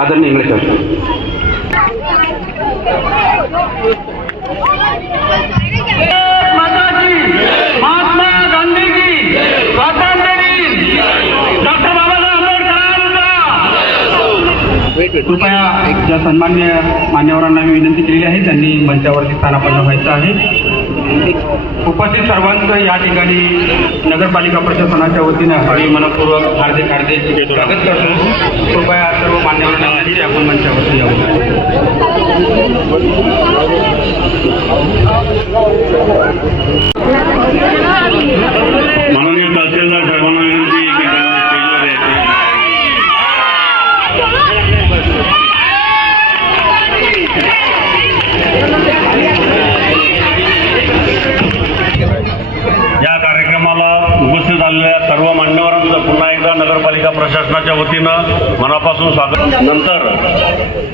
आदरणीय इंग्रज सर महात्मा कृपया एक ज्या सन्मान्य मान्यवरांना मी विनंती केलेली आहे त्यांनी मंचावरती स्थानापन्न व्हायचं आहे. उपस्थित सर्वांचं या ठिकाणी नगरपालिका प्रशासनाच्या वतीनं आम्ही मनपूर्वक हार्दिक हार्दिक स्वागत करतो. कृपया सर्व मान्यवरांनाही विनंती आहे, आपण मंचावरती यावं प्रशासनाच्या वतीनं मनापासून स्वागत. नंतर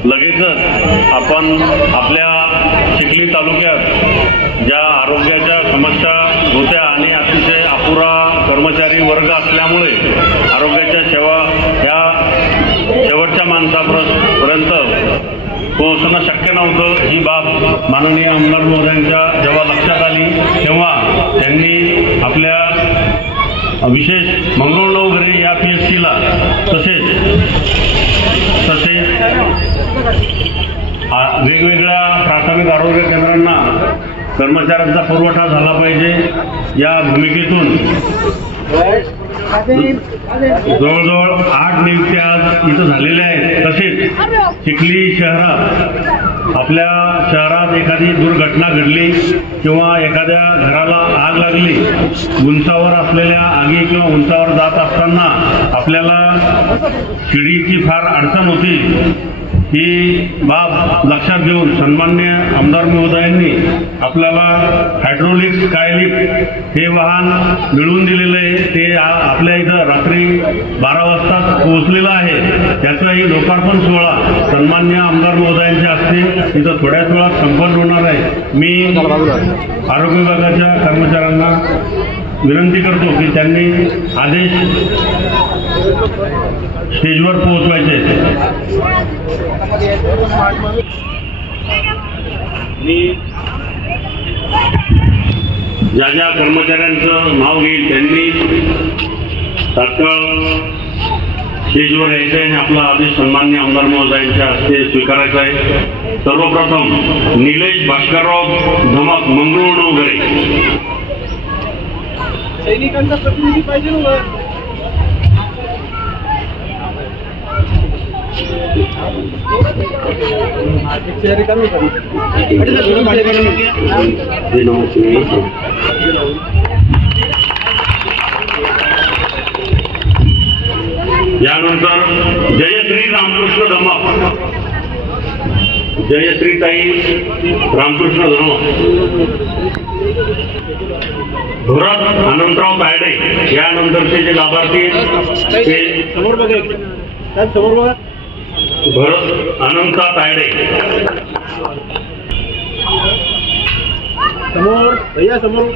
लगेचच आपण आपल्या चिखली तालुक्यात ज्या आरोग्याच्या समस्या होत्या आणि अतिशय अपुरा कर्मचारी वर्ग असल्यामुळे आरोग्याच्या सेवा ह्या शेवटच्या माणसापर्यंत पोहोचणं शक्य नव्हतं. ही बाब माननीय आमदार महोदयांच्या जेव्हा लक्षात आली तेव्हा त्यांनी आपल्या विशेष मंगळूर वगैरे तसेच तसेच वेगवेगळ्या प्राथमिक आरोग्य केंद्रांना कर्मचाऱ्यांचा पुरवठा झाला पाहिजे. या भूमिकेतून जवळजवळ आठ नियुक्त्या आज इथं झालेल्या आहेत. तसेच चिखली शहरात आपल्या शहरात एखादी दुर्घटना घडली किंवा एखाद्या घराला आग लागली उंचावर असलेल्या आगी किंवा उंचावर जात असताना आपल्याला शिडीची फार अडचण होती. ही बाब लक्षात घेऊन सन्मान्य आमदार महोदयांनी आपल्याला हायड्रोलिक स्कायलिफ्ट हे वाहन मिळवून दिलेलं आहे. ते आपल्या इथं रात्री बारा वाजता पोहोचलेलं आहे. त्याचाही लोकार्पण सोहळा सन्मान्य आमदार महोदयांच्या हस्ते इथं थोड्याच वेळात संपन्न होणार आहे. मी आरोग्य विभागाच्या कर्मचाऱ्यांना विनंती करतो की त्यांनी आदेश स्टेजवर पोहोचवायचे. मी ज्या ज्या कर्मचाऱ्यांचं नाव घेईल त्यांनी तात्काळ स्टेजवर यायचं आहे आणि आपला आदेश सन्मान्य आमदार महोदयांच्या हस्ते स्वीकारायचा आहे. सर्वप्रथम निलेश भास्करराव धमक मंगरुळ वगैरे. सैनिकांचा प्रतिनिधी पाहिजे ना यानंतर जयश्री रामकृष्ण धमक जयश्री ताई रामकृष्ण धर्म. भरत अनंतराव तायडे यानंतरचे जे लाभार्थी ते समोर बघा साहेब समोर बघा. भरत अनंता तायडे समोर भैया समोर.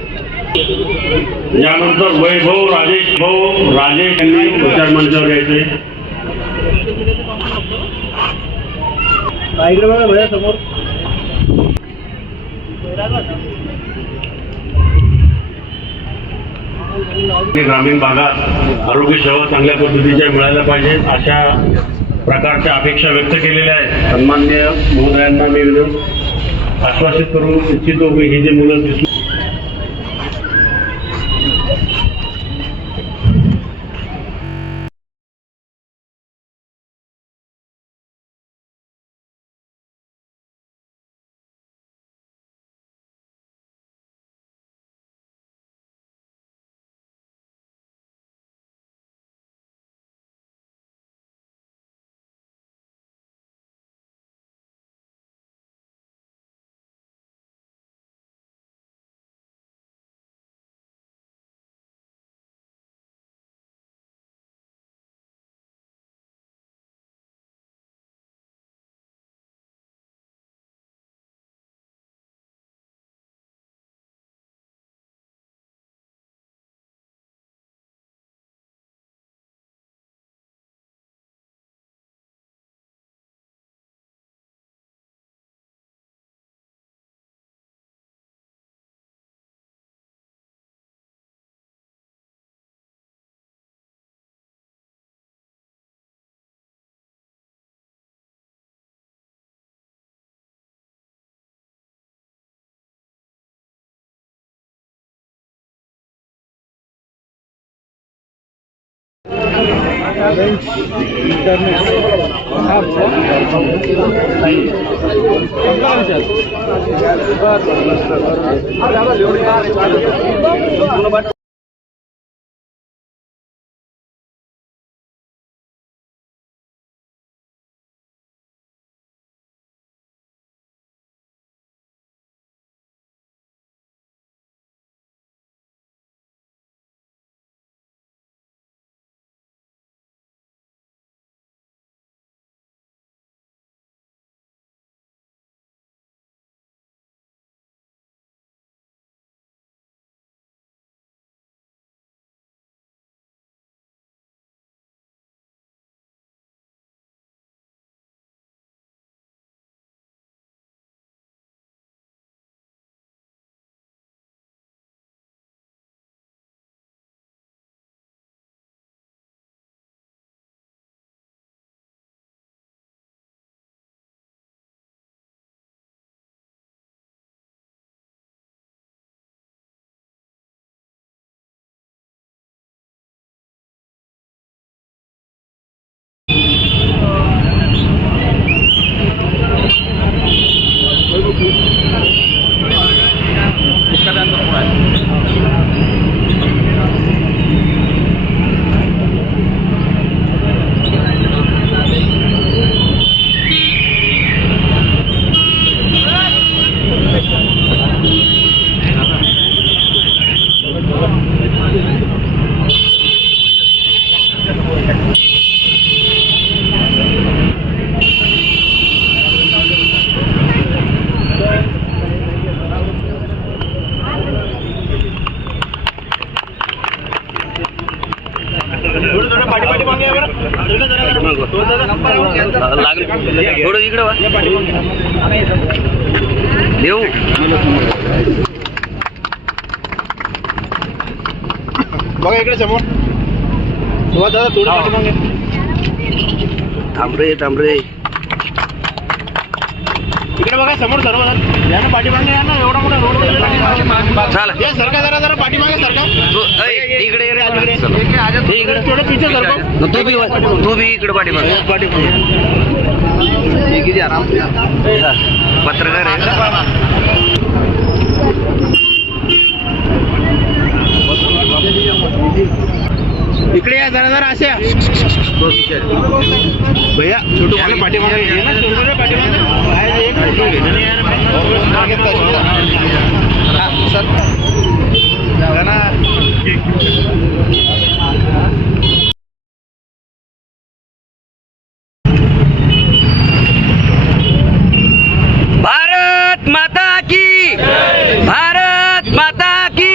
यानंतर वैभव राजेश भाऊ राजेश यांनी विचार मंचावर यायचे. भैया समोर. ग्रामीण भागात आरोग्य सेवा चांगल्या पद्धतीच्या मिळायला पाहिजे अशा प्रकारच्या अपेक्षा व्यक्त केलेल्या आहेत. सन्मान्य महोदयांना मी आश्वासित करू इच्छितो की ही जी मुलं दिसली बेंच इंटरनेट हाँ बरं बरं बरं थांब रे थांब रे इकडे बघा समोर सर्व जण. या ना पाठीमागे या ना एवढा मोठा रोड चाल. या सरका जरा जरा पाठीमागे सरका इकडे. हे इकडे. थोडं पिछे सरका तू बी तू बी इकडे पाठीमागे. हा, पत्रकार आहे. इकडे या जरा जरा असे भैया छोटू पाठीमागे ये ना छोटू रे पाठीमागे बाहेर एक फोटो घे. आणि यार, मागे तर. हा, सर. जा ना. भारत माता की भारत माता की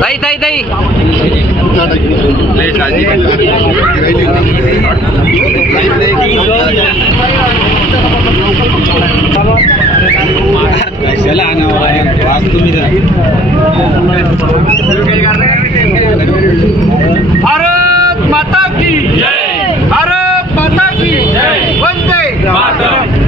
ताई ताई ताई. भारत माता की जय। भारत माता की जय। वंदे। ताई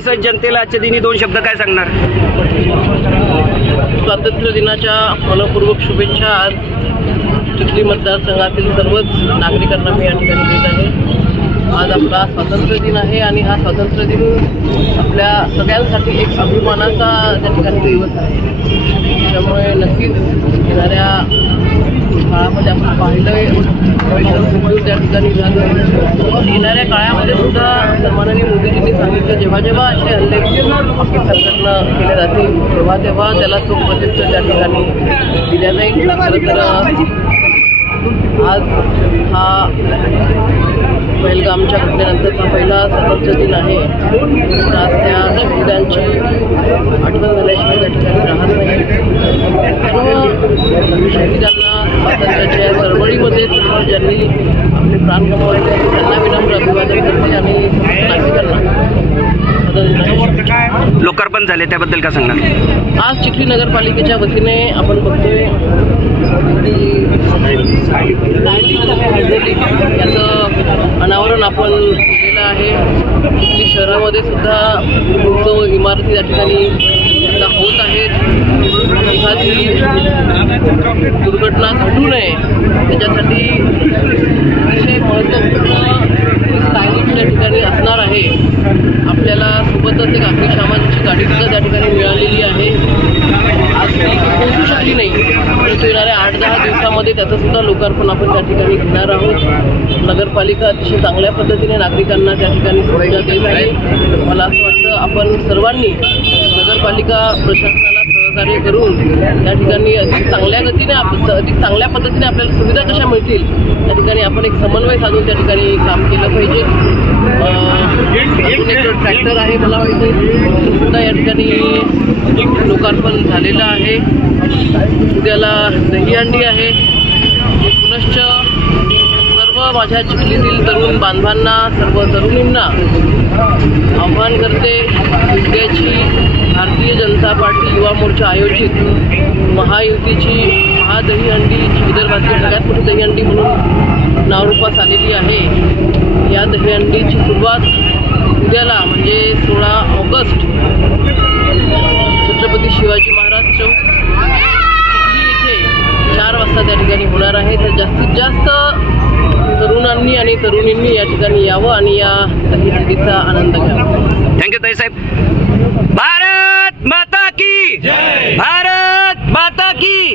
सर जनतेला आजच्या दिनी दोन शब्द काय सांगणार? स्वातंत्र्य दिनाच्या मनपूर्वक शुभेच्छा. आज चिखली मतदारसंघातील सर्वच नागरिकांना मी या ठिकाणी देत आहे. आज आपला स्वातंत्र्य दिन आहे आणि हा स्वातंत्र्य दिन आपल्या सगळ्यांसाठी एक अभिमानाचा त्या ठिकाणी दिवस आहे. त्यामुळे नक्कीच येणाऱ्या काळामध्ये आपण पाहिलंय. त्या ठिकाणी झालं. येणाऱ्या काळामध्ये सुद्धा सन्माननीय मोदीजींनी सांगितलं जेव्हा जेव्हा असे हल्ले पाकिस्तानकडनं केले जातील तेव्हा तेव्हा त्याला चोख प्रत्युत्तर त्या ठिकाणी दिल्या जाईल. तर आज हा बैलगामच्या घटनेनंतरचा पहिला स्वातंत्र्य दिन आहे. आज त्या शहीदांची आठवण झाल्याशिवाय त्या ठिकाणी राहत नाही. सर्व शहीदांना स्वातंत्र्याच्या चळवळीमध्ये सर्व ज्यांनी आपले प्राण गमावले त्यांना विनम्र अभिवादन करते. आणि नागरिकांना. लोकार्पण झाले त्याबद्दल काय सांगणार? आज चिखली नगरपालिकेच्या वतीने आपण बघतोय की याचं अनावरण आपण केलेलं आहे. चिखली शहरामध्ये सुद्धा उंच इमारती या ठिकाणी होत आहेत. एखादी दुर्घटना घडू नये. त्याच्यासाठी अतिशय महत्त्वपूर्ण स्टायलिंग या ठिकाणी असणार आहे. आपल्याला सोबतच एक अग्निशामनची गाडी सुद्धा त्या ठिकाणी मिळालेली आहे. आज ती पोहोचू शकली नाही. परंतु येणाऱ्या आठ दहा दिवसामध्ये त्याचं सुद्धा लोकार्पण आपण त्या ठिकाणी घेणार आहोत. नगरपालिका अतिशय चांगल्या पद्धतीने नागरिकांना त्या ठिकाणी सुविधा देत आहे. मला असं वाटतं आपण सर्वांनी नगरपालिका प्रशासनाला सहकार्य करून त्या ठिकाणी अधिक चांगल्या गतीने आप अधिक चांगल्या पद्धतीने आपल्याला सुविधा कशा मिळतील त्या ठिकाणी आपण एक समन्वय साधून त्या ठिकाणी काम केलं पाहिजे. ट्रॅक्टर आहे मला वाटतं सुद्धा या ठिकाणी लोकार्पण झालेलं आहे. उद्याला दहीहंडी आहे. पुनश्च सर्व माझ्या चिखलीतील तरुण बांधवांना सर्व तरुणींना आव्हान करते उद्याची भारतीय जनता पार्टी युवा मोर्चा आयोजित. महायुतीची महादहीहंडी जी विदर्भातील सगळ्यात मोठी दहीहंडी म्हणून नावरूपास आलेली आहे. या दहीहंडीची सुरुवात उद्याला म्हणजे सोळा ऑगस्ट छत्रपती शिवाजी महाराज चौक चिखली इथे चार वाजता त्या ठिकाणी होणार आहे. तर जास्तीत जास्त तरुणांनी आणि तरुणींनी या ठिकाणी यावं आणि या दहीहंडीचा आनंद घ्यावा. थँक्यू ताई साहेब. भारत माता की भारत माता की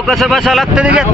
कसं बसावं लागतं त्याच्यात?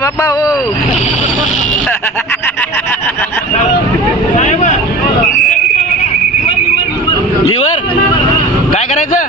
बाप्पा हो. लिव्हर काय करायचं?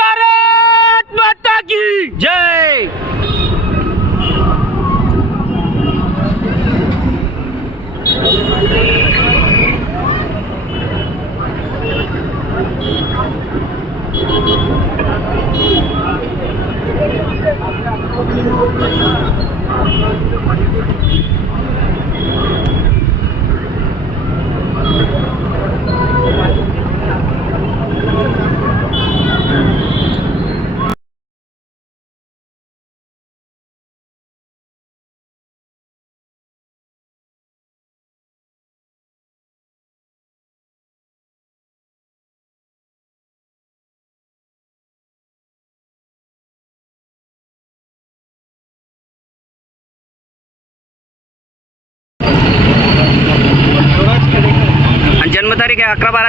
भारत माता की जय आणि जन्मतारीख आहे अकरा बारा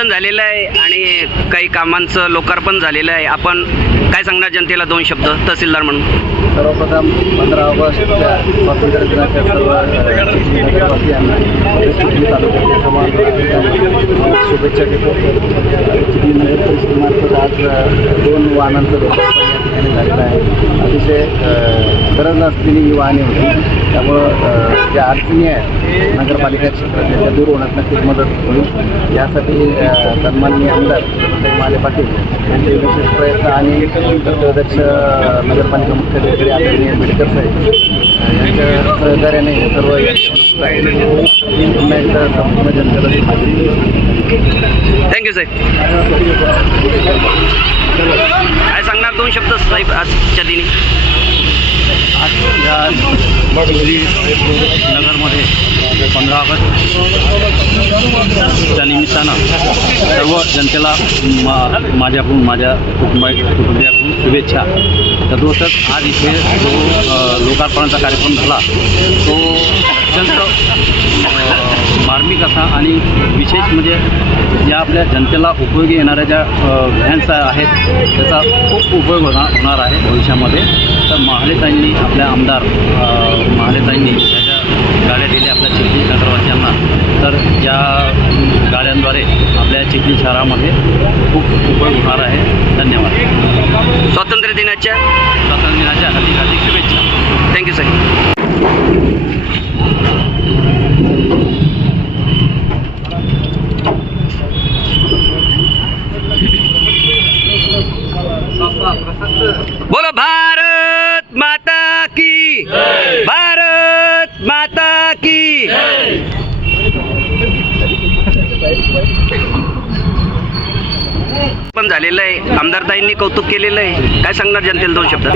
अ, झालेलं आहे आणि काही कामांचं लोकार्पण झालेलं आहे. आपण काय सांगणार जनतेला दोन शब्द? तहसीलदार म्हणून. सर्वप्रथम पंधरा ऑगस्ट स्वातंत्र्य दिनाच्या सर्व नगरवासियांना शुभेच्छा देतो आज दोन वाहनांचं ठिकाणी झालेलं आहे अतिशय गरज नसलेली ही वाहने होती त्यामुळं ज्या अडचणी आहेत नगरपालिका क्षेत्रातल्या त्या दूर होण्यात नक्कीच मदत होईल यासाठी सन्माननीय आमदार माले पाटील यांचे विशेष प्रयत्न आणि अध्यक्ष नगरपालिका मुख्याधिकारी आदरणीय आंबेडकर साहेब यांच्या सहकार्याने हे सर्व. पुन्हा एकदा संपूर्ण जनतेला. थँक्यू साहेब दोन शब्द साहेब आजच्या दिनी? म्हणजे नगरमध्ये पंधरा ऑगस्ट. ऑगस्टच्या निमित्तानं सर्व जनतेला मा माझ्याकडून माझ्या कुटुंबा कुटुंबियाकडून शुभेच्छा. तद्वतच आज इथे जो लोकार्पणाचा कार्यक्रम झाला तो अत्यंत अ, मार्मिक असा आणि विशेष म्हणजे ज्या आपल्या जनतेला उपयोगी येणाऱ्या ज्या व्हॅन्स आहेत त्याचा खूप उपयोग होणार होणार आहे भविष्यामध्ये. तर महालेताईंनी आपल्या आमदार महालेताईंनी दिल्या आपल्या चिखली नगरवासियांना तर या गाड्यांद्वारे आपल्या चिखली शहरामध्ये खूप उपयोग होणार आहे. धन्यवाद. स्वातंत्र्य दिनाच्या स्वातंत्र्य दिनाच्या हार्दिक हार्दिक शुभेच्छा थँक्यू साहेब बोलो भारत माता की भारत माता की झालेलं आहे आमदारताईंनी कौतुक केलेलं आहे. काय सांगणार जनतेला दोन शब्द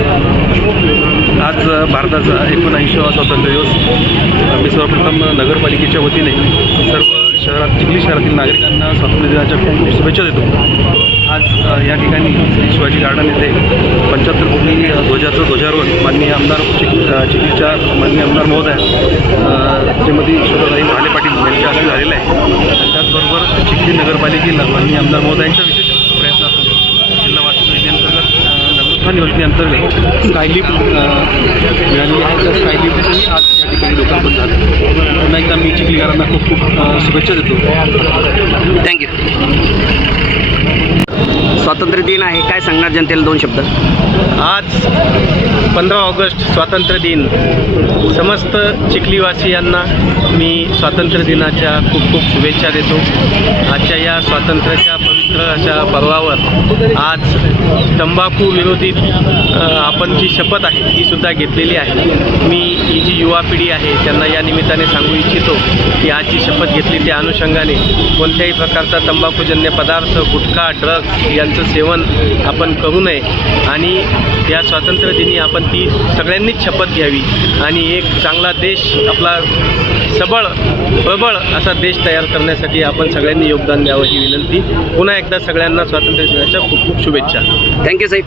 आज भारताचा एकोणऐंशीवा स्वातंत्र्य दिवस. मी सर्वप्रथम नगरपालिकेच्या वतीने सर्व शहरात चिखली शहरातील नागरिकांना स्वातंत्र्य दिनाच्या खूप खूप शुभेच्छा देतो. आज या ठिकाणी श्री शिवाजी गार्डन येथे पंच्याहत्तर कोटी ध्वजाचं ध्वजारोहण माननीय आमदार चिख चिखलीच्या माननीय आमदार महोदय श्रीमती शोभाताई महाले पाटील यांच्या हस्ते झालेलं आहे. त्याचबरोबर चिखली नगरपालिकेला माननीय आमदार महोदयांच्या विशेष नगरोत्थान योजनेअंतर्गत स्कायलिफ्ट मिळाली आहे. त्या स्कायलिफ्टही आज या ठिकाणी लोकार्पण झालं. पुन्हा एकदा मी चिखलीकरांना खूप खूप शुभेच्छा देतो. थँक्यू स्वातंत्र्य दिन आहे. काय सांगणार जनतेला दोन शब्द? आज पंधरा ऑगस्ट स्वातंत्र्य दिन. समस्त चिखलीवासियांना मी स्वातंत्र्य दिनाच्या खूप खूप शुभेच्छा देतो. आजच्या या स्वातंत्र्याच्या पवित्र अशा पर्वावर आज तंबाखू विरोधी आपण जी शपथ आहे ती सुद्धा घेतलेली आहे. मी ही जी युवा पिढी आहे त्यांना या निमित्ताने सांगू इच्छितो की आज जी शपथ घेतली त्या अनुषंगाने कोणत्याही प्रकारचा तंबाखूजन्य पदार्थ गुटखा ड्रग यांचं सेवन आपण करू नये. आणि या स्वातंत्र्य दिनी आपण ती सगळ्यांनीच शपथ घ्यावी. आणि एक चांगला देश आपला सबळ प्रबळ असा देश तयार करण्यासाठी आपण सगळ्यांनी योगदान द्यावं ही विनंती. पुन्हा एकदा सगळ्यांना स्वातंत्र्य दिनाच्या खूप खूप शुभेच्छा. थँक्यू साहेब.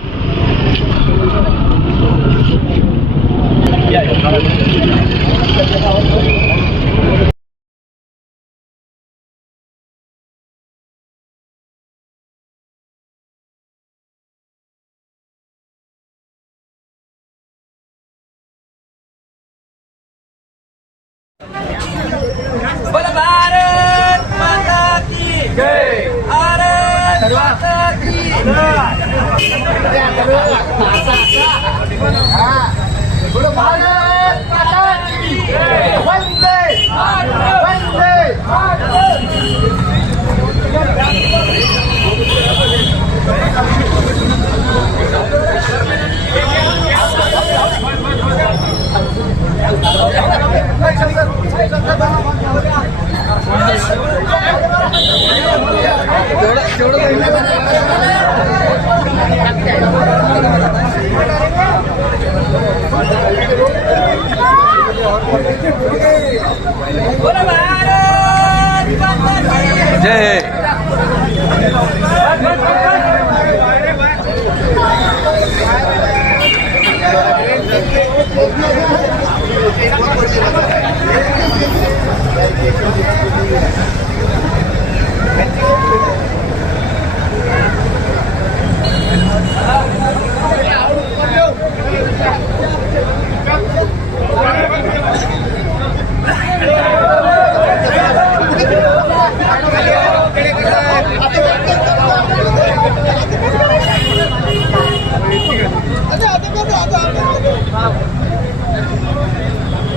Wow.